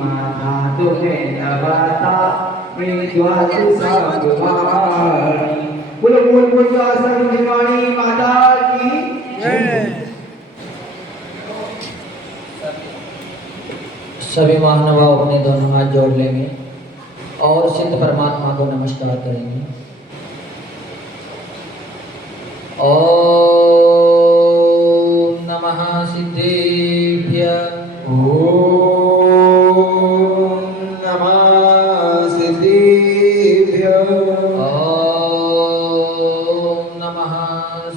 माता तुम्हें नवाता विश्वास सागवाणी। बोलो बोल बोल तो आसन भवानी माता की जय। सभी महानुभाव अपने दोनों हाथ जोड़ लेंगे और सिद्ध परमात्मा को नमस्कार करेंगे। ओम नमः सिद्धेभ्यः। ओम नमः सिद्धेभ्यः। ओम नमः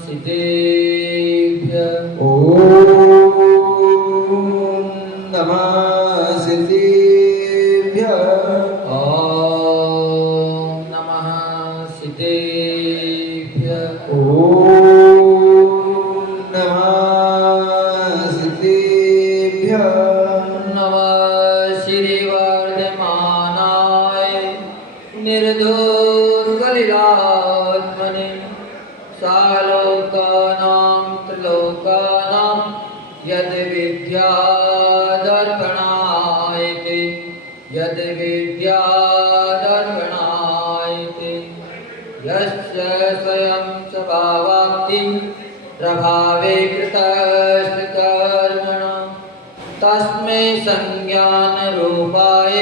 सिद्धेभ्यः। ओम नमः सिद्धेभ्यः। ओम नमः सिद्धेभ्यः। ओम नमः सिद्धेभ्यः। नमः श्री वर्धमानाय निर्धूतकलिलात्मने सालोकानां त्रिलोकानां यद्विद्यादर्पणायते यद्विद्यादर्पणायते यस्य स्वयं स्वभावाप्ति प्रभावे कृतस्त्रिकर्मणा तस्मै संज्ञानरूपाय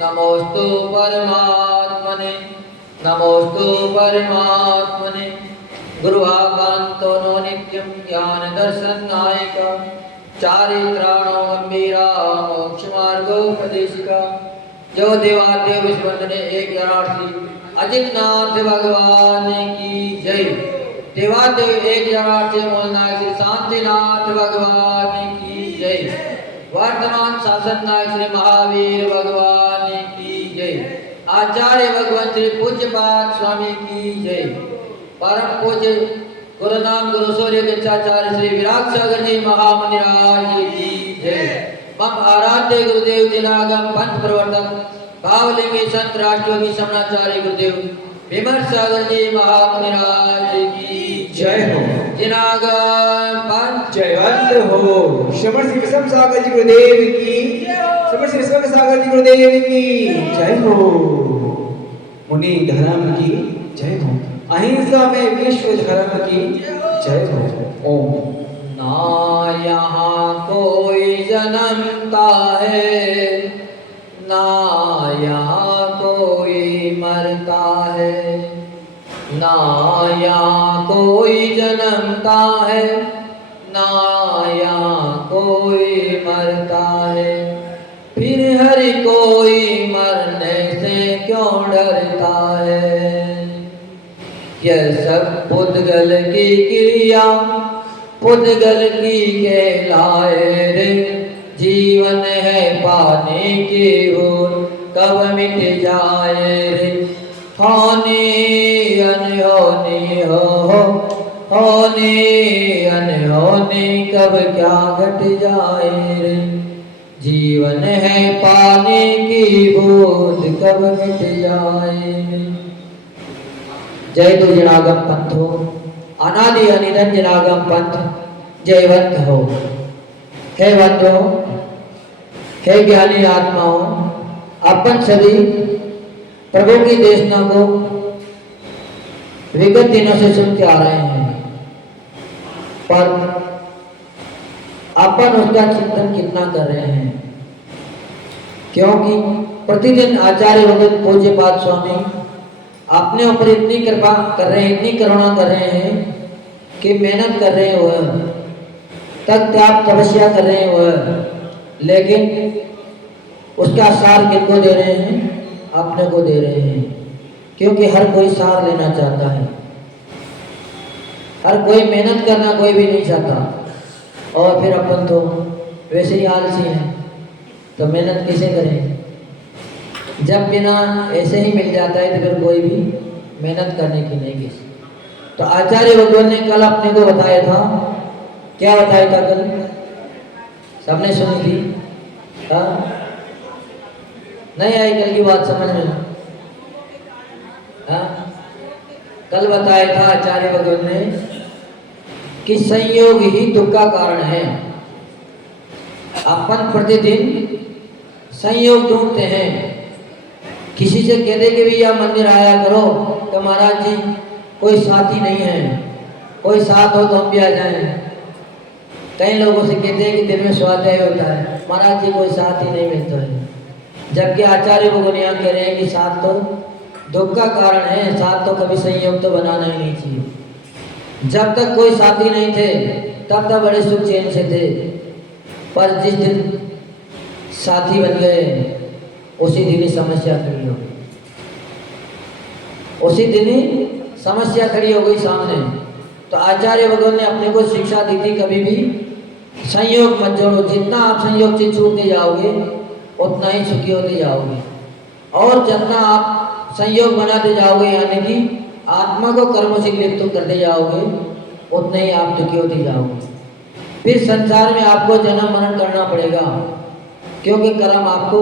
नमोस्तु परमात्मने। नमोस्तु परमात्मने। गुरुवाकान्तो नो नित्यं ज्ञानदर्शनायक चारित्राणो गंभीरा मोक्षमार्गोपदेशिका। जो देवादेव विश्ववंदने एक जनार्थी अजितनाथ भगवान की जय। देवादेव एक जनार्थी मूलनायक श्री शांतिनाथ भगवान की जय। वर्तमान शासन नायक श्री महावीर भगवान की जय। आचार्य भगवान श्री पूज्यपाद स्वामी की जय। परम पूज्य गुरु नाम गुरु सूर्य दीक्षाचार्य श्री विराट सागर जी महामंदिराज की जय। मम आराध्य गुरुदेव जिनागम पंथ प्रवर्तक भावलिंगी संत राष्ट्रयोगी समनाचार्य गुरुदेव विमल सागर जी महामंदिराज की जय हो। जिनागम पंथ जयवंत हो। श्रवण श्री विषम सागर जी गुरुदेव की। श्रवण श्री विषम सागर जी गुरुदेव की जय हो। मुनि धर्म की जय हो। अहिंसा में विश्व धर्म की जय हो। ओम। ना यहाँ कोई जन्मता है ना यहाँ कोई मरता है। ना यहाँ कोई जन्मता है ना यहाँ कोई मरता है। फिर हर कोई मरने से क्यों डरता है। यह सब पुद्गल की क्रिया पुद्गल की कहलाए रे। जीवन है पाने की ओर कब मिट जाए रे। होनी अनहोनी हो होनी अनहोनी कब क्या घट जाए रे। जीवन है पाने की बोध कब मिट जाए रे। जय तो जनागम पंथ हो अनादि अनिरंजन जनागम पंथ जयवंत हो। हे बंधुओं हे ज्ञानी आत्माओं अपन सभी प्रभु की देशना को विगत दिनों से सुनते आ रहे हैं पर अपन उसका चिंतन कितना कर रहे हैं। क्योंकि प्रतिदिन आचार्य भगत पूज्यपाद स्वामी अपने ऊपर इतनी कृपा कर रहे हैं इतनी करुणा कर रहे हैं कि मेहनत कर रहे हैं वह तक त्याग तपस्या कर रहे हैं वह लेकिन उसका सार किनको दे रहे हैं अपने को दे रहे हैं। क्योंकि हर कोई सार लेना चाहता है हर कोई मेहनत करना कोई भी नहीं चाहता और फिर अपन तो वैसे ही आलसी हैं तो मेहनत कैसे करें। जब बिना ऐसे ही मिल जाता है तो फिर कोई भी मेहनत करने की नहीं किसी। तो आचार्य भगवान ने कल अपने को बताया था क्या बताया था कल सबने सुनी थी हाँ नहीं आई कल की बात समझ में हाँ कल बताया था आचार्य भगवान ने कि संयोग ही दुख का कारण है। अपन प्रतिदिन संयोग ढूंढते हैं। किसी से कह दे कि भैया मंदिर आया करो, तो महाराज जी कोई साथी नहीं है, कोई साथ हो तो हम भी आ जाएं। कई लोगों से कहते हैं कि दिन में स्वाध्याय होता है, महाराज जी कोई साथ ही नहीं मिलता है। जबकि आचार्य भगवान यहाँ कह रहे हैं कि साथ तो दुख का कारण है, साथ तो कभी संयोग तो बनाना ही नहीं चाहिए। जब तक कोई साथी नहीं थे तब तक बड़े सुख चैन से थे, पर जिस दिन साथी बन गए उसी दिन ही समस्या खड़ी हो गई, उसी दिन ही समस्या खड़ी हो गई सामने। तो आचार्य भगवान ने अपने को शिक्षा दी थी, कभी भी संयोग मत जोड़ो। जितना आप संयोग से छूटते जाओगे उतना ही सुखी होते जाओगे, और जितना आप संयोग बनाते जाओगे यानी कि आत्मा को कर्मों से लिप्त करते जाओगे उतने ही आप दुखी होते जाओगे। फिर संसार में आपको जन्म मरण करना पड़ेगा, क्योंकि कर्म आपको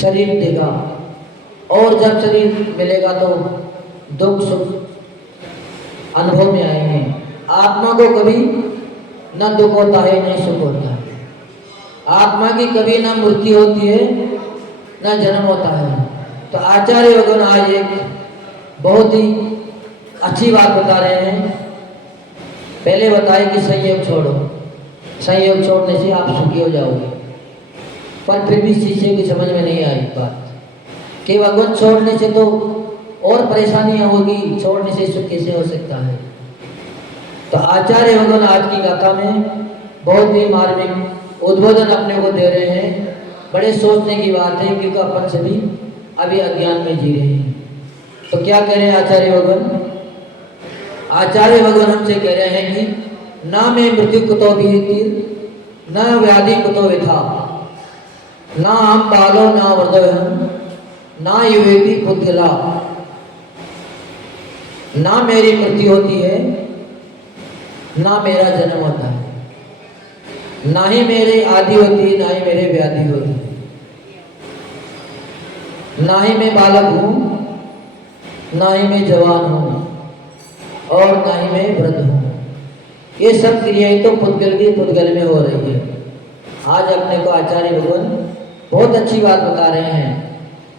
शरीर देगा, और जब शरीर मिलेगा तो दुख सुख अनुभव में आएंगे। आत्मा को कभी न दुख होता है न सुख होता है। आत्मा की कभी न मृत्यु होती है न जन्म होता है। तो आचार्य भगवान आज एक बहुत ही अच्छी बात बता रहे हैं। पहले बताए कि संयोग छोड़ो, संयोग छोड़ने से आप सुखी हो जाओगे, पर फिर भी शिष्य की समझ में नहीं आई बात कि भगवान छोड़ने से तो और परेशानियां होगी, छोड़ने से सुख कैसे हो सकता है। तो आचार्य भगवान आज की गाथा में बहुत ही मार्मिक उद्बोधन अपने को दे रहे हैं। बड़े सोचने की बात है, क्योंकि अपन सभी अभी अज्ञान में जी रहे हैं। तो क्या कह रहे हैं आचार्य भगवान? आचार्य भगवान हमसे कह रहे हैं कि ना में मृत्यु कुतो भीति, न व्याधि कुतो व्यथा, ना हम बालो ना वृद्धोहम, ना युवेति पुद्गला। ना मेरी मृत्यु होती है, ना मेरा जन्म होता है, ना ही मेरी आदि होती है, ना ही मेरे व्याधि होती है, ना ही मैं बालक हूँ, ना ही मैं जवान हूँ, और ना ही मैं वृद्ध हूँ। ये सब क्रियाएं तो पुद्गल की पुद्गल में हो रही है। आज अपने को आचार्य भगवान बहुत अच्छी बात बता रहे हैं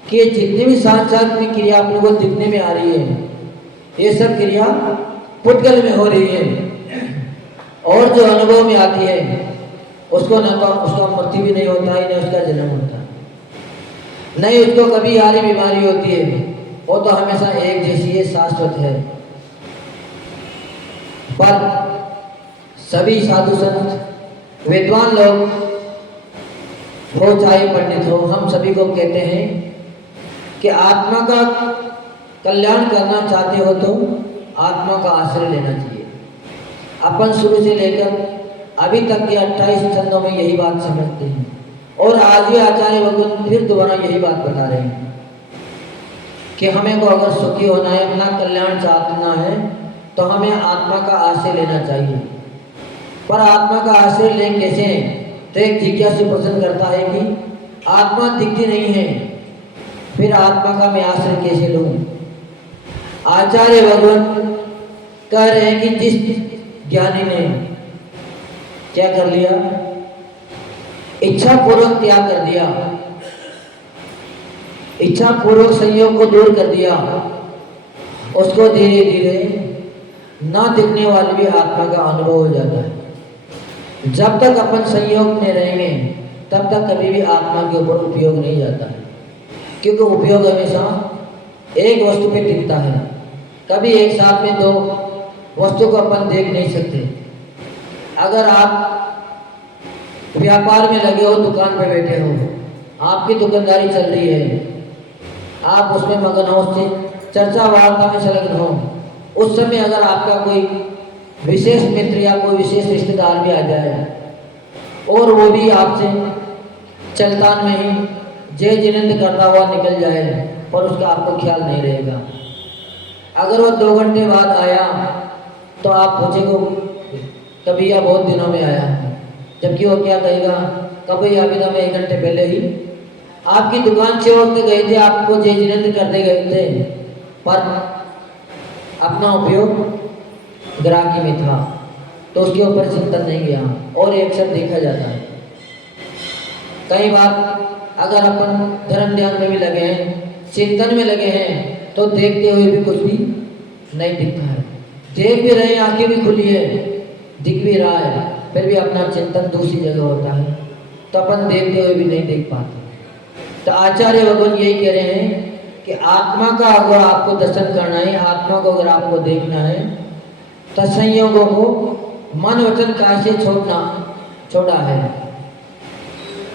कि जितनी भी सांसारिक में क्रिया अपने को दिखने में आ रही है, ये सब क्रिया पुद्गल में हो रही है, और जो अनुभव में आती है उसको न तो उसका मृत्यु भी नहीं होता है, न उसका जन्म होता है, नहीं उसको कभी यारी बीमारी होती है, वो तो हमेशा एक जैसी है, शाश्वत है। पर सभी साधु संत विद्वान लोग हो चाहे पंडित हो, हम सभी को कहते हैं कि आत्मा का कल्याण करना चाहते हो तो आत्मा का आश्रय लेना चाहिए। अपन शुरू से लेकर अभी तक के 28 छंदों में यही बात समझते हैं, और आज भी आचार्य भगवान फिर दोबारा यही बात बता रहे हैं कि हमें को अगर सुखी होना है, अपना कल्याण चाहना है, तो हमें आत्मा का आश्रय लेना चाहिए। पर आत्मा का आश्रय ले कैसे? तो एक जिज्ञासु प्रश्न करता है कि आत्मा दिखती नहीं है, फिर आत्मा का मैं आश्रय कैसे लूं? आचार्य भगवान कह रहे हैं कि जिस ज्ञानी ने क्या कर लिया, इच्छा पूर्वक त्याग कर दिया, इच्छा पूर्वक संयोग को दूर कर दिया, उसको धीरे धीरे ना दिखने वाली भी आत्मा का अनुभव हो जाता है। जब तक अपन संयोग में रहेंगे तब तक कभी भी आत्मा के ऊपर उपयोग नहीं जाता है, क्योंकि उपयोग हमेशा एक वस्तु पे टिकता है। कभी एक साथ में दो वस्तु को अपन देख नहीं सकते। अगर आप व्यापार में लगे हो, दुकान पे बैठे हो, आपकी दुकानदारी चल रही है, आप उसमें मगन हो, उससे चर्चा वार्ता में संलग्न हो, उस समय अगर आपका कोई विशेष मित्र या कोई विशेष रिश्तेदार भी आ जाए और वो भी आपसे चलतान में ही जय जिनेंद्र करता हुआ निकल जाए, पर उसका आपको ख्याल नहीं रहेगा। अगर वो 2 घंटे बाद आया तो आप पूछेगो कभी या बहुत दिनों में आया, जबकि वो क्या कहेगा, कभी अभी तो मैं 1 घंटे पहले ही आपकी दुकान छोड़ते गए थे, आपको जय जिनेंद्र करते गए थे, पर अपना उपयोग ग्राहकी में था, तो उसके ऊपर चिंतन नहीं गया और एक्शन देखा जाता है। कई बार अगर अपन धर्म ध्यान में भी लगे हैं, चिंतन में लगे हैं, तो देखते हुए भी कुछ भी नहीं दिखता है। देख भी रहे हैं, आंखें भी खुली है, दिख भी रहा है, फिर भी अपना चिंतन दूसरी जगह होता है, तो अपन देखते हुए भी नहीं देख पाते। तो आचार्य भगवान यही कह रहे हैं कि आत्मा का अगर आपको दर्शन करना है, आत्मा को अगर आपको देखना है, तो संयोगों को मन वचन काय से छोड़ा है।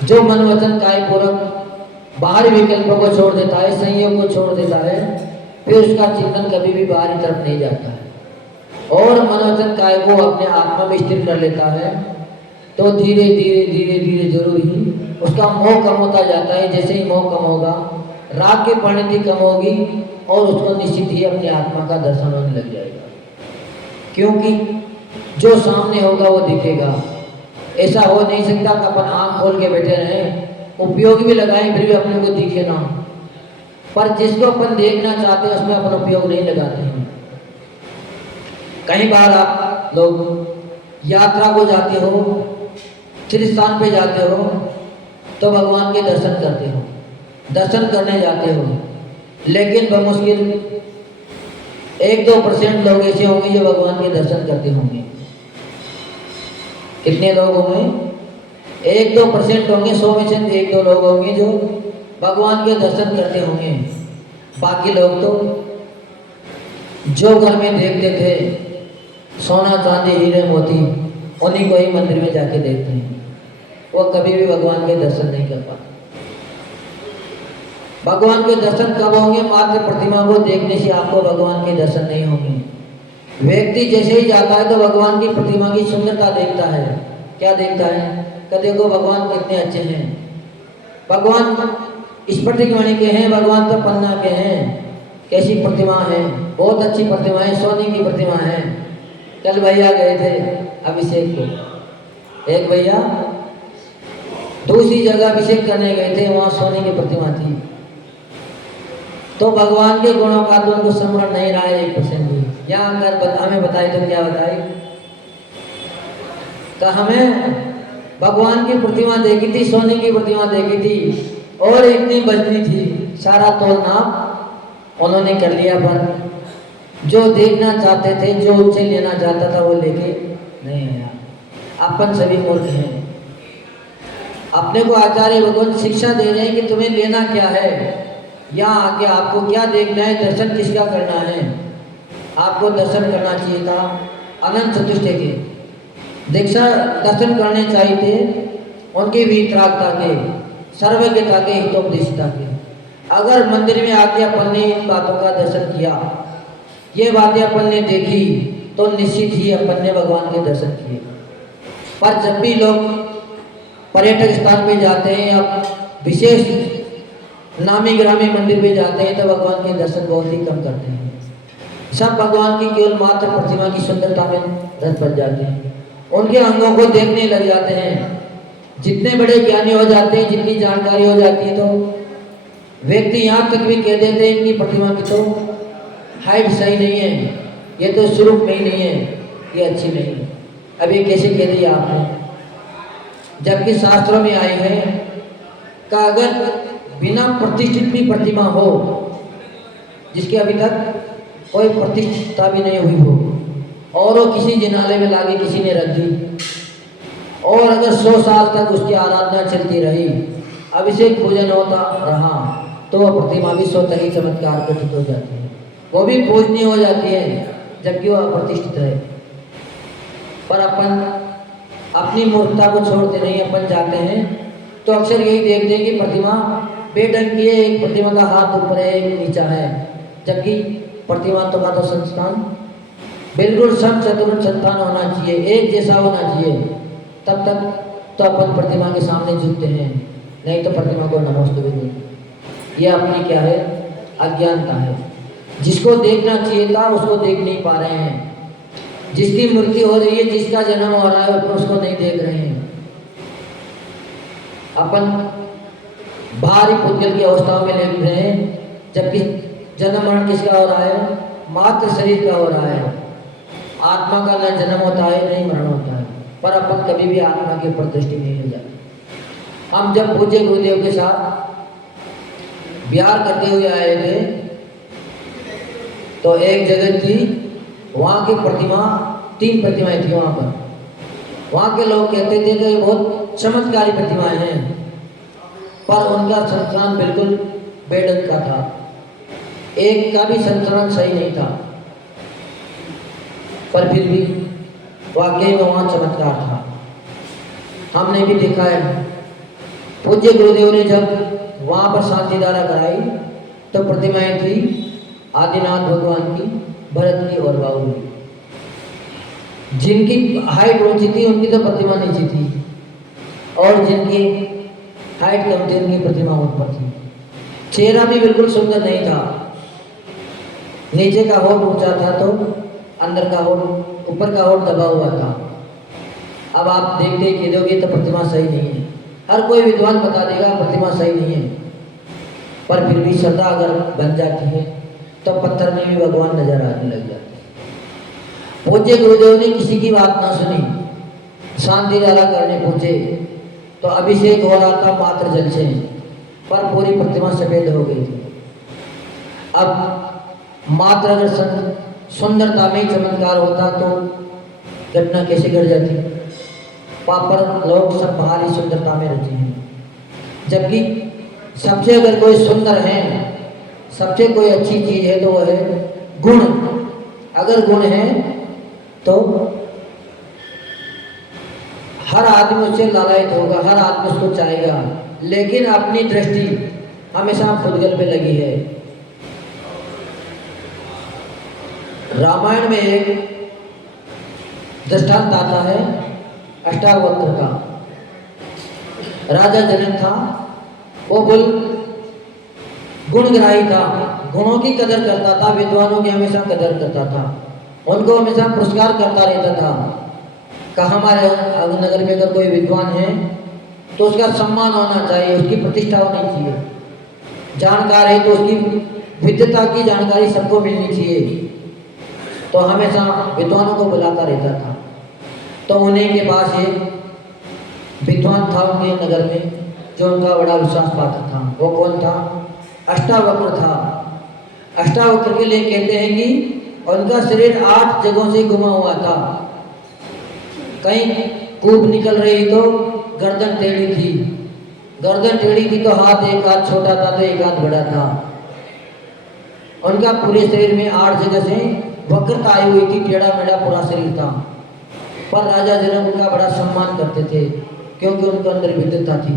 जो मन वचन काय पूर्वक बाहरी विकल्पों को छोड़ देता है, संयोग को छोड़ देता है, फिर उसका चिंतन कभी भी बाहरी तरफ नहीं जाता है और मन वचन काय को अपने आत्मा में स्थिर कर लेता है, तो धीरे धीरे धीरे धीरे जरूर ही उसका मोह कम होता जाता है। जैसे ही मोह कम होगा, राग की परिणति कम होगी और उसको निश्चित ही अपनी आत्मा का दर्शन होने लग जाएगा, क्योंकि जो सामने होगा वो दिखेगा। ऐसा हो नहीं सकता कि अपन आंख खोल के बैठे रहें, उपयोग भी लगाएं, फिर भी अपने को दिखे ना। पर जिसको अपन देखना चाहते हैं उसमें अपन उपयोग नहीं लगाते हैं। कई बार आप लोग यात्रा को जाते हो, तीर्थ स्थान पे जाते हो, तो भगवान के दर्शन करते हो, दर्शन करने जाते हो, लेकिन बमुश्किल 1-2% लोग ऐसे होंगे जो भगवान के दर्शन करते होंगे। कितने लोग होंगे? 1-2% होंगे, 100 में से 1-2 लोग होंगे जो भगवान के दर्शन करते होंगे। बाकी लोग तो जो घर में देखते थे सोना चांदी हीरे मोती, उन्हीं को ही मंदिर में जाके देखते हैं, वो कभी भी भगवान के दर्शन नहीं कर पाते। भगवान के दर्शन कब होंगे? मात्र प्रतिमा को देखने से आपको भगवान के दर्शन नहीं होंगे। व्यक्ति जैसे ही जाता है तो भगवान की प्रतिमा की सुंदरता देखता है। क्या देखता है? कि देखो भगवान कितने अच्छे हैं, भगवान स्फटिक मणि के हैं, भगवान तो पन्ना के हैं, कैसी प्रतिमा है, बहुत अच्छी प्रतिमा है, सोने की प्रतिमा है। कल भैया गए थे अभिषेक को, एक भैया दूसरी जगह अभिषेक करने गए थे, वहाँ सोने की प्रतिमा थी। तो भगवान के गुणों का तो उनको स्मरण नहीं रहा है 1% भी। यहाँ अगर हमें बताए तो क्या बताए? तो हमें भगवान की प्रतिमा देखी थी, सोने की प्रतिमा देखी थी, और एक नहीं बजनी थी, सारा तोल नाप उन्होंने कर लिया, पर जो देखना चाहते थे, जो उनसे लेना चाहता था, वो लेके नहीं आया। अपन सभी मूर्ख हैं। अपने को आचार्य भगवान शिक्षा दे रहे हैं कि तुम्हें लेना क्या है, यहाँ आके आपको क्या देखना है, दर्शन किसका करना है। आपको दर्शन करना चाहिए था अनंत चतुष्टय के, दीक्षा दर्शन करने चाहिए थे उनकी वितरागता के, सर्वज्ञता के, हितोपदेशिता के। अगर मंदिर में आके अपन ने इन बातों का दर्शन किया, ये बातें अपन ने देखी, तो निश्चित ही अपन ने भगवान के दर्शन किए। पर जब भी लोग पर्यटक स्थान पे जाते हैं या विशेष नामी ग्रामी मंदिर पे जाते हैं, तो भगवान के दर्शन बहुत ही कम करते हैं। सब भगवान की केवल मात्र प्रतिमा की सुंदरता में रस बन जाते हैं, उनके अंगों को देखने लग जाते हैं। जितने बड़े ज्ञानी हो जाते हैं, जितनी जानकारी हो जाती है, तो व्यक्ति यहाँ तक भी कह देते हैं इनकी प्रतिमा की तो हाइट सही नहीं है, ये तो स्वरूप में ही नहीं है, ये अच्छी नहीं है। अब ये कैसे कह दिया आपने? जबकि शास्त्रों में आए हैं कि अगर बिना प्रतिष्ठित भी प्रतिमा हो, जिसके अभी तक कोई प्रतिष्ठा भी नहीं हुई हो, और वो किसी जिनालय में लाके किसी ने रख दी, और अगर 100 साल तक उसकी आराधना चलती रही, अभिषेक पूजन होता रहा, तो वह प्रतिमा भी स्वतः ही चमत्कार प्रतीत हो जाती है, वो भी पूजनीय हो जाती है, जबकि वह अप्रतिष्ठित है। पर अपन अपनी मूर्खता को छोड़ते नहीं, अपन जाते हैं तो अक्सर यही देखते हैं कि प्रतिमा बेढंग की है, एक प्रतिमा का हाथ ऊपर है, एक नीचा है, जबकि प्रतिमा तो का तो संस्थान बिल्कुल सब चतुर्थ संस्थान होना चाहिए, एक जैसा होना चाहिए, तब तक तो अपन प्रतिमा के सामने झुकते हैं, नहीं तो प्रतिमा को नमस्ते भी नहीं। ये अपनी क्या है? अज्ञानता है। जिसको देखना चाहिए था उसको देख नहीं पा रहे हैं, जिसकी मृत्यु हो रही है, जिसका जन्म हो रहा है, उसको नहीं देख रहे हैं। अपन भारी पुद्गल की अवस्थाओं में देख रहे हैं, जबकि जन्म मरण किसका हो रहा है? मात्र शरीर का हो रहा है। आत्मा का न जन्म होता है, नहीं मरण होता है, पर अपन कभी भी आत्मा के ऊपर दृष्टि नहीं हो जाती। हम जब पूज्य गुरुदेव के साथ बिहार करते हुए आए थे तो एक जगह थी, वहाँ की प्रतिमा, 3 प्रतिमाएं थी वहाँ पर। वहाँ के लोग कहते थे कि ये बहुत चमत्कारी प्रतिमाएं हैं, पर उनका संस्करण बिल्कुल बेढंग का था, एक का भी संस्करण सही नहीं था। पर फिर भी वाकई में वहाँ चमत्कार था, हमने भी देखा है। पूज्य गुरुदेव ने जब वहाँ पर शांति धारा कराई तो प्रतिमाएं थी आदिनाथ भगवान की, भरत की और बाहुबली की। जिनकी हाइट ऊंची थी उनकी तो प्रतिमा नीची थी, और जिनकी हाइट कम थी उनकी प्रतिमा ऊपर थी। चेहरा भी बिल्कुल सुंदर नहीं था, नीचे का होठ ऊंचा था तो अंदर का होठ, ऊपर का होठ दबा हुआ था। अब आप देखते ही कहोगे तो प्रतिमा सही नहीं है, हर कोई विद्वान बता देगा प्रतिमा सही नहीं है, पर फिर भी श्रद्धा अगर बन जाती है तो पत्थर में भी भगवान नजर आने लग जाते हैं। पूज्य गुरुदेव ने किसी की बात ना सुनी, शांति धारा करने पहुंचे तो अभिषेक हो रहा था मात्र जल से, पर पूरी प्रतिमा सफेद हो गई थी। अब मात्र अगर सुंदरता में ही चमत्कार होता तो घटना कैसे घट जाती। पापर लोग सब बाहरी सुंदरता में रहते हैं, जबकि सबसे अगर कोई सुंदर है, सबसे कोई अच्छी चीज है तो वो है गुण। अगर गुण है तो हर आदमी उससे लालायित होगा, हर आदमी उसको चाहेगा, लेकिन अपनी दृष्टि हमेशा खुदगल पे लगी है। रामायण में एक दृष्टांत आता है अष्टावक्र का। राजा जनक था, वो गुणग्राही था, गुणों की कदर करता था, विद्वानों की हमेशा कदर करता था, उनको हमेशा पुरस्कार करता रहता था। कहा हमारे नगर में अगर कोई विद्वान है तो उसका सम्मान होना चाहिए, उसकी प्रतिष्ठा होनी चाहिए। जानकार है तो उसकी विद्वता की जानकारी सबको मिलनी चाहिए, तो हमेशा विद्वानों को बुलाता रहता था। तो उन्हीं के पास एक विद्वान था उनके नगर में, जो उनका बड़ा विश्वास पात्र था। वो कौन था? अष्टावक्र था। अष्टावक्र के लिए कहते हैं कि उनका शरीर 8 जगहों से घुमा हुआ था। कहीं कूप निकल रही तो गर्दन टेढ़ी थी, गर्दन टेढ़ी थी तो हाथ, एक हाथ छोटा था तो एक हाथ बड़ा था। उनका पूरे शरीर में 8 जगह से वक्रता आई हुई थी, टेढ़ा मेढ़ा पूरा शरीर था। पर राजा जनक उनका बड़ा सम्मान करते थे, क्योंकि उनके अंदर विद्वता थी।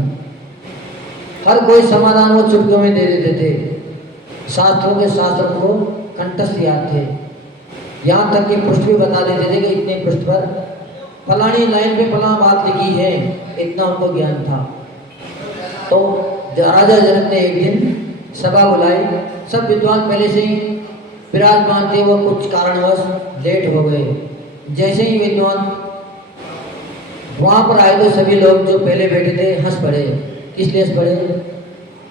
हर कोई समाधान वो चुटकियों में दे देते थे। शास्त्रों के शास्त्रों को कंठस्थ याद थे, यहाँ तक कि पृष्ठ भी बता देते थे कि इतने पृष्ठ पर फलानी लाइन पे फला बात लिखी है, इतना उनको ज्ञान था। तो राजा जनक ने एक दिन सभा बुलाई, सब विद्वान पहले से ही विराजमान थे, वो कुछ कारणवश लेट हो गए। जैसे ही विद्वान वहाँ पर आए तो सभी लोग जो पहले बैठे थे हंस पड़े। किस लिए हंस पड़े?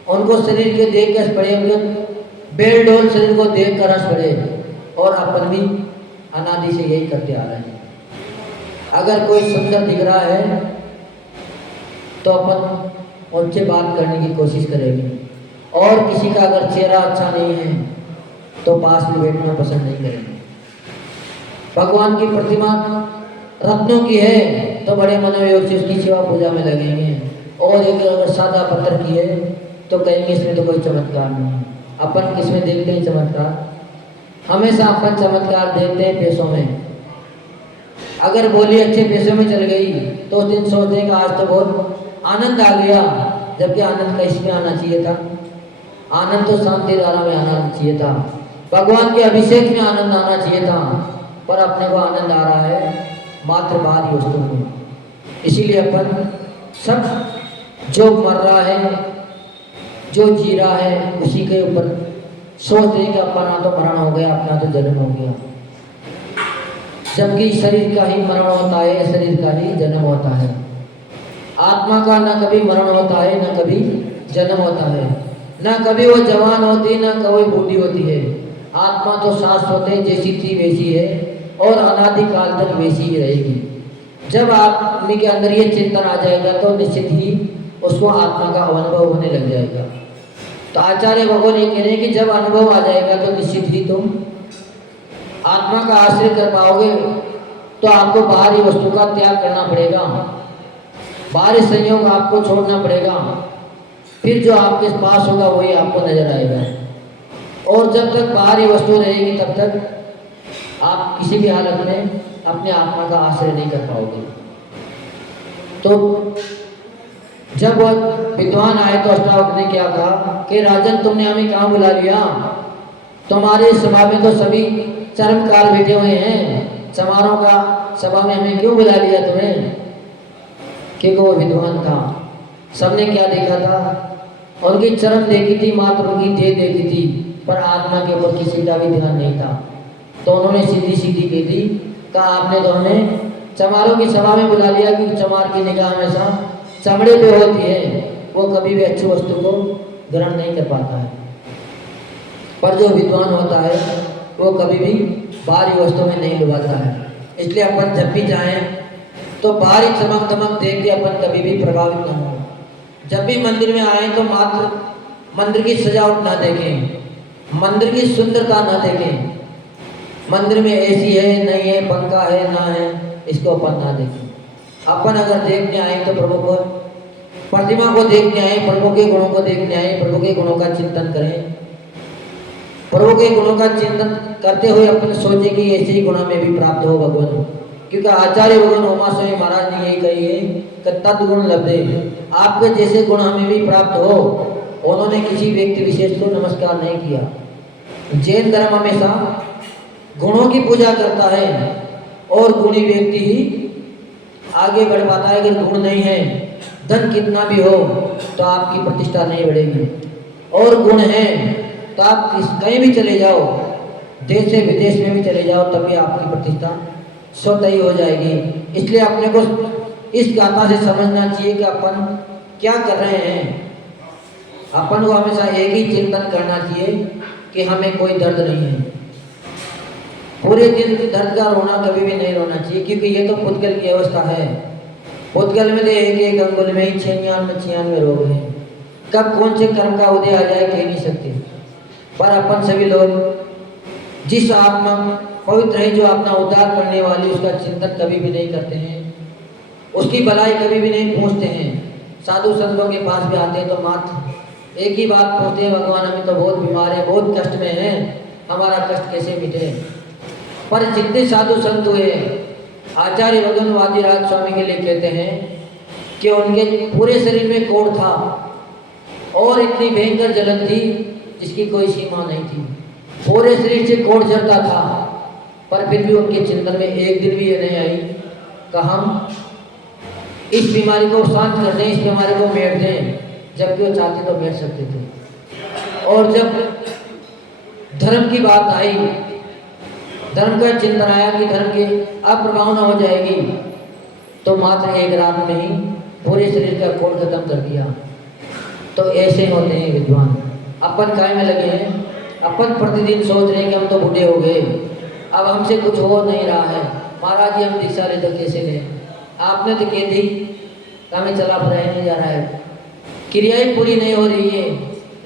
उनको शरीर के देख कर हंस पड़े, उनके बेल डोल शरीर को देख कर हंस पड़े। और अपन भी अनादि से यही करते आ रहे हैं। अगर कोई सुंदर दिख रहा है तो अपन उनसे बात करने की कोशिश करेंगे, और किसी का अगर चेहरा अच्छा नहीं है तो पास में बैठना पसंद नहीं करेंगे। भगवान की प्रतिमा रत्नों की है तो बड़े मनोयोग से उसकी सेवा पूजा में लगेंगे, और एक अगर सादा पत्थर की है तो कहेंगे इसमें तो कोई चमत्कार नहीं है। अपन किसमें देखते हैं चमत्कार? हमेशा अपन चमत्कार देखते हैं पैसों में। अगर बोली अच्छे पैसों में चल गई तो उस दिन सोचते हैं कि आज तो बहुत आनंद आ गया, जबकि आनंद का इसमें आना चाहिए था। आनंद तो शांति धारा में आना चाहिए था, भगवान के अभिषेक में आनंद आना चाहिए था, पर अपने को आनंद आ रहा है मात्र बाहरी वस्तु में। इसीलिए अपन सब जो मर रहा है, जो जी रहा है, उसी के ऊपर सोच रहे कि अपना तो मरण हो गया, अपना तो जन्म हो गया, जबकि शरीर का ही मरण होता है, शरीर का ही जन्म होता है। आत्मा का न कभी मरण होता है, न कभी जन्म होता है, न कभी वो जवान होती, न कभी बूढ़ी होती है। आत्मा तो शाश्वत है, जैसी थी वैसी है, और अनादिकाल तक वैसी ही रहेगी। जब आदमी के अंदर ये चिंतन आ जाएगा तो निश्चित ही उसको आत्मा का अनुभव होने लग जाएगा। तो आचार्य भगवान ये कह रहे हैं कि जब अनुभव आ जाएगा तो निश्चित ही तुम आत्मा का आश्रय कर पाओगे। तो आपको बाहरी वस्तु का त्याग करना पड़ेगा, बाहरी संयोग आपको छोड़ना पड़ेगा, फिर जो आपके पास होगा वही आपको नजर आएगा। और जब तक बाहरी वस्तु रहेगी तब तक आप किसी भी हालत में अपने आत्मा का आश्रय नहीं कर पाओगे। तो जब वह विद्वान आए तो अष्टावक्र ने क्या कहा कि राजन, तुमने हमें कहाँ बुला लिया? तुम्हारे सभा में तो सभी चरमकार बैठे हुए हैं, समारोह का सभा में हमें क्यों बुला लिया तुम्हें? कि वो विद्वान था, सबने क्या देखा था? उनकी चरम देखी थी, मात्र उनकी देह देखी थी, पर आत्मा के ऊपर किसी का भी ध्यान नहीं था। तो उन्होंने सीधी सीधी कही थी, कहा आपने तो हमें चमारों की सभा में बुला लिया, क्योंकि चमार की निगाह हमेशा चमड़े पे होती है, वो कभी भी अच्छी वस्तु को ग्रहण नहीं कर पाता है। पर जो विद्वान होता है वो कभी भी बाहरी वस्तु में नहीं डुबाता है। इसलिए अपन जब भी जाएं तो बाहरी चमक दमक देख के अपन कभी भी प्रभावित न हो। जब भी मंदिर में आए तो मात्र मंदिर की सजावट ना देखें, मंदिर की सुंदरता ना देखें, मंदिर में एसी है नहीं है, पंखा है ना है, इसको अपन ना देखें। अपन अगर देखने आए तो प्रभु को, प्रतिमा को देखने आए, प्रभु के गुणों को देखने आए, प्रभु के गुणों का चिंतन करें। प्रभु के गुणों का चिंतन करते हुए अपन सोचे कि ऐसे ही गुण में भी प्राप्त हो भगवान। क्योंकि आचार्य भगवान उमा स्वामी महाराज ने यही कही है कि तद्गुण लब्धे, आपके जैसे गुण हमें भी प्राप्त हो। उन्होंने किसी व्यक्ति विशेष को नमस्कार नहीं किया। जैन धर्म हमेशा गुणों की पूजा करता है और गुणी व्यक्ति ही आगे बढ़ पाता है। अगर गुण नहीं है, धन कितना भी हो तो आपकी प्रतिष्ठा नहीं बढ़ेगी। और गुण है तो आप कहीं भी चले जाओ, देश से विदेश में भी चले जाओ, तभी आपकी प्रतिष्ठा स्वतः ही हो जाएगी। इसलिए अपने को इस गाथा से समझना चाहिए कि अपन क्या कर रहे हैं। अपन को हमेशा एक ही चिंतन करना चाहिए कि हमें कोई दर्द नहीं है। पूरे दिन दर्द का रोना कभी भी नहीं रोना चाहिए, क्योंकि ये तो पुद्गल की अवस्था है। पुद्गल में तो एक एक अंगुल में ही 96 रोग हैं। कब कौन से कर्म का उदय आ जाए कह नहीं सकते। पर अपन सभी लोग जिस आत्मा पवित्र है, जो अपना उद्धार करने वाली, उसका चिंतन कभी भी नहीं करते हैं, उसकी भलाई कभी भी नहीं पूछते हैं। साधु संतों के पास भी आते हैं तो मात्र एक ही बात पूछते हैं, भगवान हमें तो बहुत बीमार है, बहुत कष्ट में है, हमारा कष्ट कैसे मिटे। पर जितने साधु संत हुए, आचार्य भगवान वादिराज स्वामी के लिए कहते हैं कि उनके पूरे शरीर में कोढ़ था और इतनी भयंकर जलन थी जिसकी कोई सीमा नहीं थी। पूरे शरीर से कोढ़ झरता था, पर फिर भी उनके चिंतन में एक दिन भी ये नहीं आई कि हम इस बीमारी को शांत कर दें, इस बीमारी को मेट दें। जबकि वो चाहते तो मेट सकते थे। और जब धर्म की बात आई, धर्म का चिंतन आया कि धर्म की अप्रभाव न हो जाएगी, तो मात्र एक रात में ही पूरे शरीर का कोढ़ खत्म कर दिया। तो ऐसे होते हैं विद्वान। अपन काय में लगे हैं, अपन प्रतिदिन सोच रहे हैं कि हम तो बूढ़े हो गए, अब हमसे कुछ हो नहीं रहा है, महाराज जी हम दीक्षा ले तो कैसे लें? आपने तो कह दी हमें चला रहा नहीं जा रहा है, क्रियाएं पूरी नहीं हो रही है,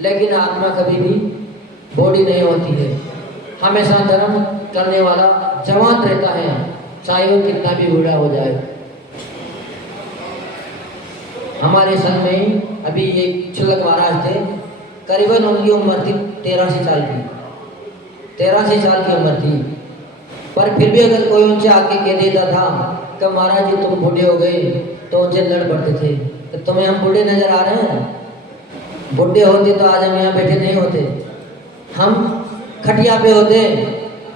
लेकिन आत्मा कभी भी बॉडी नहीं होती है। हमेशा धर्म करने वाला जवान रहता है, चाहे वो कितना भी बूढ़ा हो जाए। हमारे संग में अभी एक छुलक महाराज थे, करीबन उनकी उम्र थी 83 साल की, 83 साल की उम्र थी। पर फिर भी अगर कोई उनसे आके कह देता था कि महाराज जी तुम बूढ़े हो गए, तो उनसे लड़ पड़ते थे कि तुम्हें हम बूढ़े नजर आ रहे हैं? बूढ़े होते तो आज हम यहाँ बैठे नहीं होते, हम खटिया पे होते,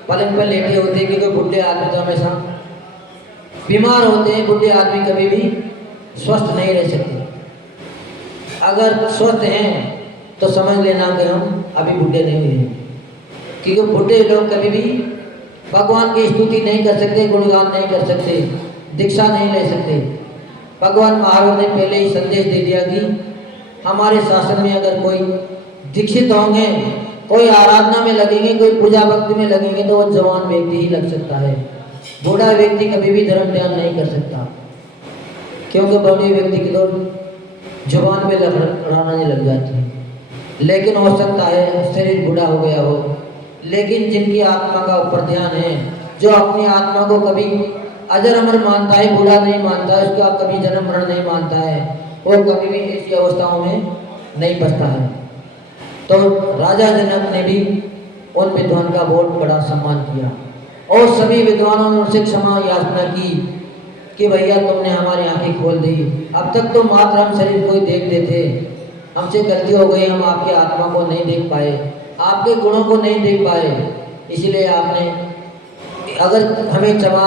पलंग पर लेटे होते। क्योंकि बूढ़े आदमी तो हमेशा बीमार होते हैं। बूढ़े आदमी कभी भी स्वस्थ नहीं रह सकते। अगर स्वस्थ हैं तो समझ लेना कि हम अभी बूढ़े नहीं हुए हैं। क्योंकि बूढ़े लोग कभी भी भगवान की स्तुति नहीं कर सकते, गुणगान नहीं कर सकते, दीक्षा नहीं ले सकते। भगवान महावीर ने पहले ही संदेश दे दिया कि हमारे शासन में अगर कोई दीक्षित होंगे, कोई आराधना में लगेंगे, कोई पूजा भक्ति में लगेंगे, तो वो जवान व्यक्ति ही लग सकता है। बूढ़ा व्यक्ति कभी भी धर्म ध्यान नहीं कर सकता, क्योंकि बूढ़े व्यक्ति की तो जुबान में लड़ाने लग जाती है। लेकिन हो सकता है शरीर बूढ़ा हो गया हो, लेकिन जिनकी आत्मा का ऊपर ध्यान है, जो अपनी आत्मा को कभी अजर अमर मानता है, बूढ़ा नहीं मानता है, उसका कभी जन्म मरण नहीं मानता है, वो कभी भी ऐसी अवस्थाओं में नहीं बचता है। तो राजा जनक ने भी उन विद्वान का बहुत बड़ा सम्मान किया और सभी विद्वानों ने उनसे क्षमा याचना की कि भैया तुमने हमारी आंखें खोल दी, अब तक तो मात्र हम शरीर को ही देखते थे, हमसे गलती हो गई, हम आपकी आत्मा को नहीं देख पाए, आपके गुणों को नहीं देख पाए, इसलिए आपने अगर हमें क्षमा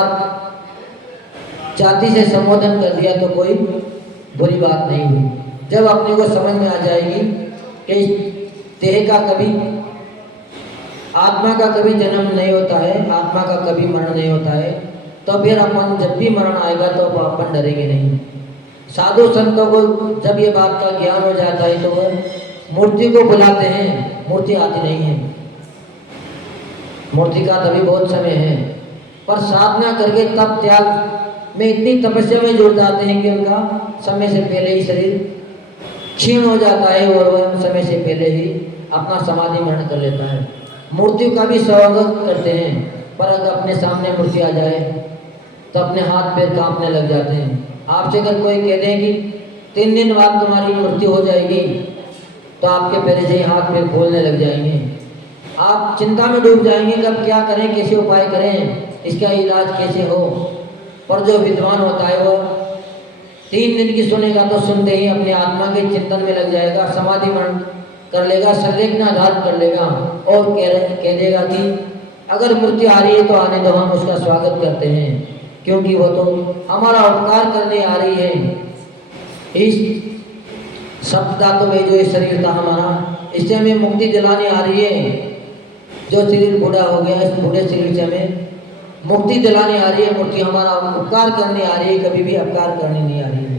जाति से संबोधन कर दिया तो कोई बुरी बात नहीं हुई। जब अपने को समझ में आ जाएगी कि देह का कभी, आत्मा का कभी जन्म नहीं होता है, आत्मा का कभी मरण नहीं होता है, तो फिर अपन जब भी मरण आएगा तो अपन डरेंगे नहीं। साधु संतों को जब ये बात का ज्ञान हो जाता है तो वो मूर्ति को बुलाते हैं, मूर्ति आती नहीं है, मूर्ति का तभी बहुत समय है, पर साधना करके तप त्याग में इतनी तपस्या में जुड़ जाते हैं कि उनका समय से पहले ही शरीर क्षीण हो जाता है और वह समय से पहले ही अपना समाधि मरण कर लेता है। मूर्ति का भी स्वागत करते हैं, पर अगर अपने सामने मूर्ति आ जाए तो अपने हाथ पैर कांपने लग जाते हैं। आपसे अगर कोई कह दें कि 3 दिन बाद तुम्हारी मृत्यु हो जाएगी, तो आपके पहले से ही हाथ पैर खोलने लग जाएंगे, आप चिंता में डूब जाएंगे कि अब क्या करें, कैसे उपाय करें, इसका इलाज कैसे हो। पर जो विद्वान होता है वो 3 दिन की सुनेगा तो सुनते ही अपनी आत्मा के चिंतन में लग जाएगा, समाधि मरण कर लेगा, संलेखना धारण कर लेगा और कह देगा कि अगर मृत्यु आ रही है तो आने दो, हम उसका स्वागत करते हैं, क्योंकि वो तो हमारा उपकार करने आ रही है। इस शब्द धातु में जो ये शरीर था हमारा, इससे हमें मुक्ति दिलाने आ रही है। जो शरीर बूढ़ा हो गया, इस बूढ़े शरीर से हमें मुक्ति दिलाने आ रही है, मूर्ति हमारा उपकार करने आ रही है, कभी भी अपकार करने नहीं आ रही है।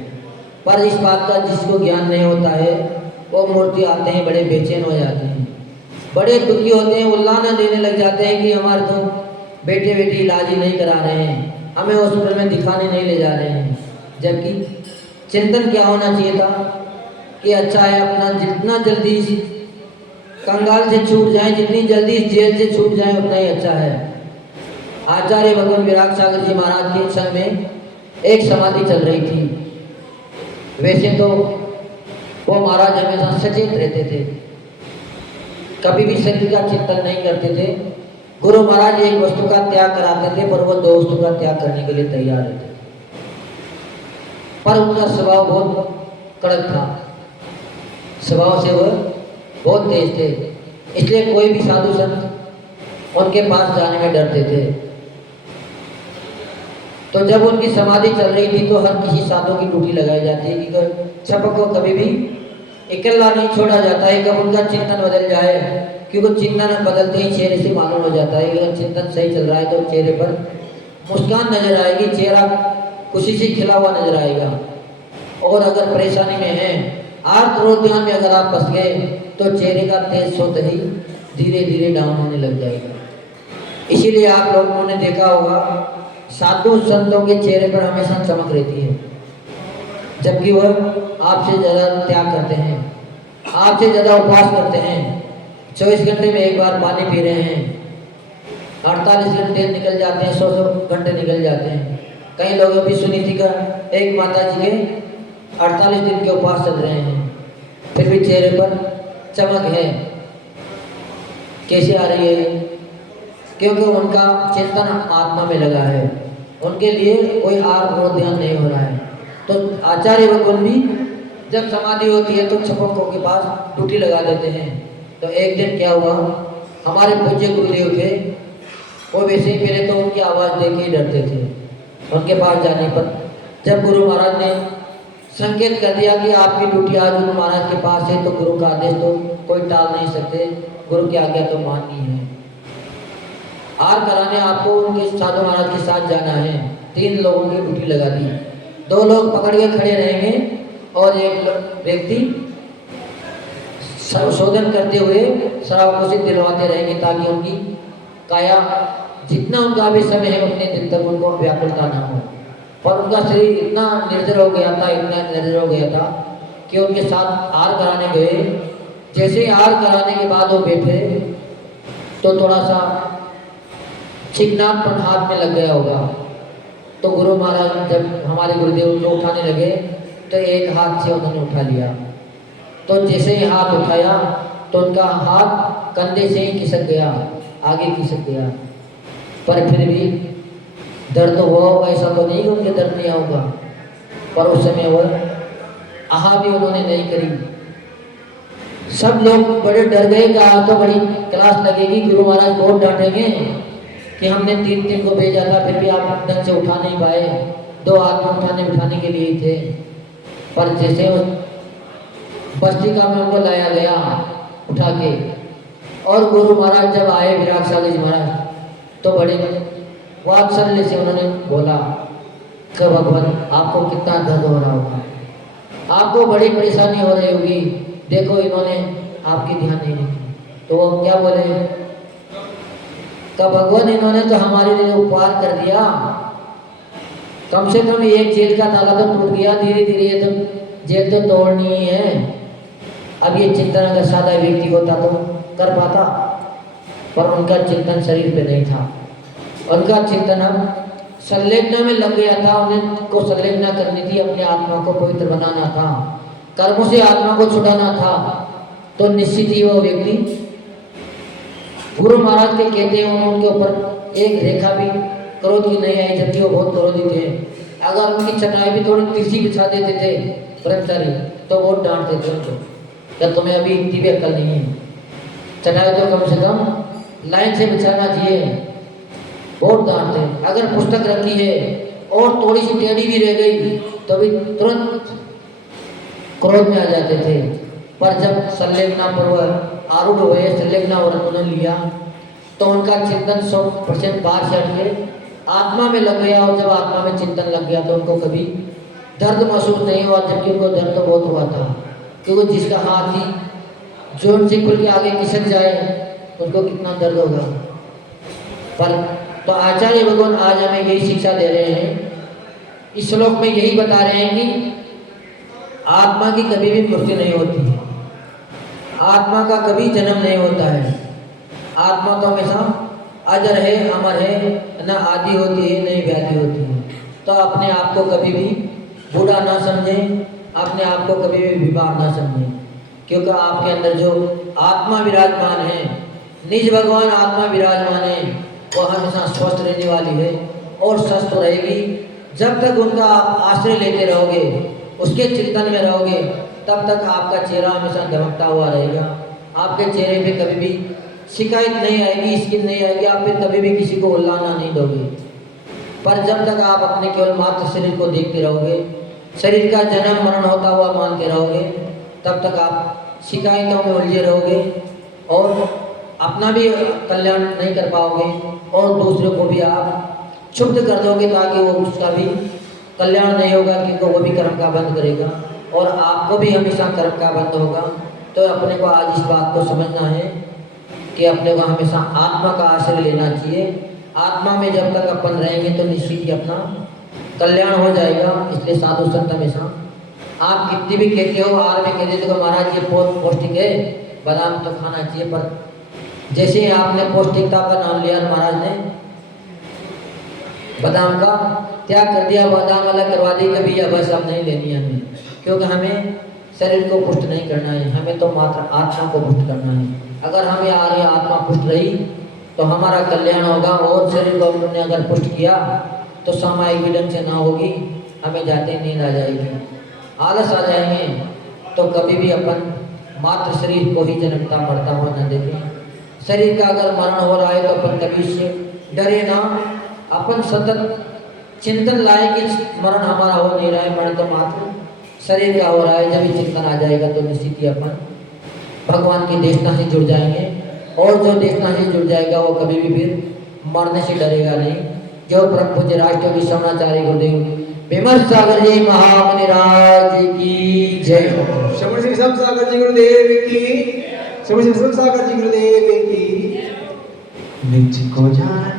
पर इस बात का जिसको ज्ञान नहीं होता है, वो मूर्ति आते हैं बड़े बेचैन हो जाते हैं, बड़े दुखी होते हैं, उल्लाना देने लग जाते हैं कि हमारे तो बेटे बेटी इलाज ही नहीं करा रहे हैं, हमें हॉस्पिटल में दिखाने नहीं ले जा रहे हैं। जबकि चिंतन क्या होना चाहिए था कि अच्छा है अपना जितना जल्दी इस कंगाल से छूट जाए, जितनी जल्दी इस जेल से छूट जाए उतना ही अच्छा है। आचार्य भगवान विराग सागर जी महाराज के समय में एक समाधि चल रही थी। वैसे तो वो महाराज हमेशा सचेत रहते थे, कभी भी शरीर का चिंतन नहीं करते थे। गुरु महाराज एक वस्तु का त्याग कराते थे, पर वो 2 वस्तु का त्याग करने के लिए तैयार रहते थे। पर उनका स्वभाव बहुत कड़क था, स्वभाव से वह बहुत तेज थे, इसलिए कोई भी साधु संत उनके पास जाने में डरते थे। तो जब उनकी समाधि चल रही थी तो हर किसी साधु की ड्यूटी लगाई जाती है कि सबक को कभी भी अकेला नहीं छोड़ा जाता है, कब उनका चिंतन बदल जाए, क्योंकि चिंतन बदलते ही चेहरे से मालूम हो जाता है कि अगर चिंतन सही चल रहा है तो चेहरे पर मुस्कान नजर आएगी, चेहरा खुशी से खिला हुआ नजर आएगा। और अगर परेशानी में है, आर्त रोध्यान में अगर आप फंस गए तो चेहरे का तेज सोते ही धीरे धीरे डाउन होने लग जाएगा। इसीलिए आप लोगों ने देखा होगा साधु संतों के चेहरे पर हमेशा चमक रहती है, जबकि वह आपसे ज़्यादा त्याग करते हैं, आपसे ज़्यादा उपवास करते हैं, 24 घंटे में एक बार पानी पी रहे हैं, 48 घंटे निकल जाते हैं, 100 घंटे निकल जाते हैं। कई लोगों की सुनी थी का एक माता जी के 48 दिन के उपवास चल रहे हैं, फिर भी चेहरे पर चमक है। कैसे आ रही है? क्योंकि उनका चिंतन आत्मा में लगा है, उनके लिए कोई आर और ध्यान नहीं हो रहा है। तो आचार्य भगवान भी जब समाधि होती है तो छपकों के पास ड्यूटी लगा देते हैं। तो एक दिन क्या हुआ, हमारे पूज्य गुरुदेव थे, वो वैसे ही पहले तो उनकी आवाज़ देख के ही डरते थे। उनके पास जाने पर जब गुरु महाराज ने संकेत कर दिया कि आपकी ड्यूटी आज गुरु महाराज के पास है, तो गुरु का आदेश तो कोई टाल नहीं सकते, गुरु की आज्ञा तो माननी है। आर कराने आपको उनके साधु महाराज के साथ जाना है। 3 लोगों की ड्यूटी लगा दी, 2 लोग पकड़ के खड़े रहेंगे और एक व्यक्ति शोधन करते हुए शराब को से दिलवाते रहेंगे, ताकि उनकी काया जितना उनका भी समय है उतने दिन तक उनको व्याकुलता ना हो। पर उनका शरीर इतना निर्जर हो गया था, इतना निर्जर हो गया था कि उनके साथ आहार कराने गए। जैसे ही आहार कराने के बाद वो बैठे तो थोड़ा सा चिकनापन हाथ में लग गया होगा। तो गुरु महाराज जब हमारे गुरुदेव उनको उठाने लगे तो एक हाथ से उन्होंने उठा लिया। तो जैसे ही हाथ उठाया तो उनका हाथ कंधे से ही खिसक गया, आगे खिसक गया। पर फिर भी दर्द हुआ होगा, ऐसा तो नहीं कि उनके दर्द नहीं होगा, पर उस समय वह आहा भी उन्होंने नहीं करी। सब लोग बड़े डर गए, कहा तो बड़ी क्लास लगेगी, गुरु महाराज बहुत डांटेंगे कि हमने 3 को भेजा था फिर भी आप ढंग से उठा नहीं पाए, 2 हाथ में उठाने बिठाने के लिए थे। पर जैसे बस्तिका में उनको लाया गया उठा के, और गुरु महाराज जब आए विराग सागर जी महाराज तो बड़े वात्सल्य से उन्होंने बोला कि भगवान आपको कितना दर्द हो रहा होगा, आपको बड़ी परेशानी हो रही होगी, देखो इन्होंने आपकी ध्यान नहीं रखी। तो वो क्या बोले कि भगवान इन्होंने तो हमारे लिए उपकार कर दिया, कम से कम एक जेल का ताला तो टूट गया, धीरे धीरे ये तो जेल तो तोड़नी ही है। अब ये चिंतन अगर सादा व्यक्ति होता तो कर पाता, पर उनका चिंतन शरीर पे नहीं था, उनका चिंतन अब संलेखना में लग गया था। उन्हें को संलेखना करनी थी, अपने आत्मा को पवित्र बनाना था, कर्मों से आत्मा को छुड़ाना था। तो निश्चित ही वो व्यक्ति गुरु महाराज के कहते हैं उनके ऊपर एक रेखा भी क्रोध की नहीं आई, जबकि वो बहुत क्रोधी थे। अगर उनकी चटाई भी थोड़ी तिरछी बिछा देते थे ब्रह्मचारी तो वो डांटते थे उनको, क्या तुम्हें अभी इतनी भी अक्ल नहीं है, चटाई तो कम से कम लाइन से बिछाना चाहिए, बहुत डांटते। अगर पुस्तक रखी है और थोड़ी सी टेढ़ी भी रह गई तो भी तुरंत क्रोध में आ जाते थे। पर जब संलेखना पर्व आरूढ़ हुए, संलेखना व्रत उन्होंने लिया तो उनका चिंतन 100% बाहर से हट के आत्मा में लग गया। और जब आत्मा में चिंतन लग गया तो उनको कभी दर्द महसूस नहीं हुआ, जबकि उनको दर्द तो बहुत हुआ था, क्योंकि जिसका हाथ ही जोड़ से खुल के आगे खिसक जाए उसको कितना दर्द होगा। पर तो आचार्य भगवान आज हमें यही शिक्षा दे रहे हैं, इस श्लोक में यही बता रहे हैं कि आत्मा की कभी भी मृत्यु नहीं होती, आत्मा का कभी जन्म नहीं होता है, आत्मा तो हमेशा अजर है, अमर है, न आदि होती है न व्याधि होती है। तो अपने आप को कभी भी बूढ़ा ना समझें, अपने आप को कभी भी बीमार ना समझें, क्योंकि आपके अंदर जो आत्मा विराजमान है, निज भगवान आत्मा विराजमान है, वो हमेशा स्वस्थ रहने वाली है और स्वस्थ रहेगी। जब तक उनका आप आश्रय लेते रहोगे, उसके चिंतन में रहोगे, तब तक आपका चेहरा हमेशा दमकता हुआ रहेगा, आपके चेहरे पे कभी भी शिकायत नहीं आएगी, स्किन नहीं आएगी, आप फिर कभी भी किसी को उल्लाना नहीं दोगे। पर जब तक आप अपने केवल मात्र शरीर को देखते रहोगे, शरीर का जन्म मरण होता हुआ मानते रहोगे, तब तक आप शिकायतों में उलझे रहोगे और अपना भी कल्याण नहीं कर पाओगे और दूसरों को भी आप क्षुब्ध कर दोगे, ताकि वो उसका भी कल्याण नहीं होगा, क्योंकि वो भी कर्म का बंद करेगा और आपको भी हमेशा कर्म का बंद होगा। तो अपने को आज इस बात को समझना है कि अपने को हमेशा आत्मा का आश्रय लेना चाहिए। आत्मा में जब तक अपन रहेंगे तो निश्चित ही अपना कल्याण हो जाएगा। इसलिए साधु संत हमेशा आप कितनी भी कहते हो, आर में कहते हो महाराज ये बहुत पौष्टिक है, बादाम तो खाना चाहिए, पर जैसे ही आपने पौष्टिकता का नाम लिया महाराज ने बादाम का त्याग कर दिया, बादाम वाला करवा दी कभी, या बस अब नहीं लेनी है हमें, क्योंकि हमें शरीर को पुष्ट नहीं करना है, हमें तो मात्र आत्मा को पुष्ट करना है। अगर हमें आ रही आत्मा पुष्ट रही तो हमारा कल्याण होगा, और शरीर को हमने अगर पुष्ट किया तो सामायिक विडंब से ना होगी, हमें जाते नींद आ जाएगी, आलस आ जाएंगे। तो कभी भी अपन मात्र शरीर को ही जन्मता मरता हुआ न देखें। शरीर का अगर मरण हो रहा है तो अपन कभी उससे डरे ना, अपन सतत चिंतन लाए कि मरण हमारा हो नहीं रहा है, मरण तो मात्र शरीर का हो रहा है। जब ये चिंतन आ जाएगा तो निश्चित ही अपन भगवान की देशना से जुड़ जाएंगे, और जो देशना से जुड़ जाएगा वो कभी भी फिर मरने से डरेगा नहीं। जो परम पूज्य राष्ट्र की शरणाचार्य गुरुदेव विमर्श सागर जी महामुनि राज की जय हो। श्रवण श्री सागर जी गुरुदेव की, श्रवण श्री सागर जी गुरुदेव की। निज को जान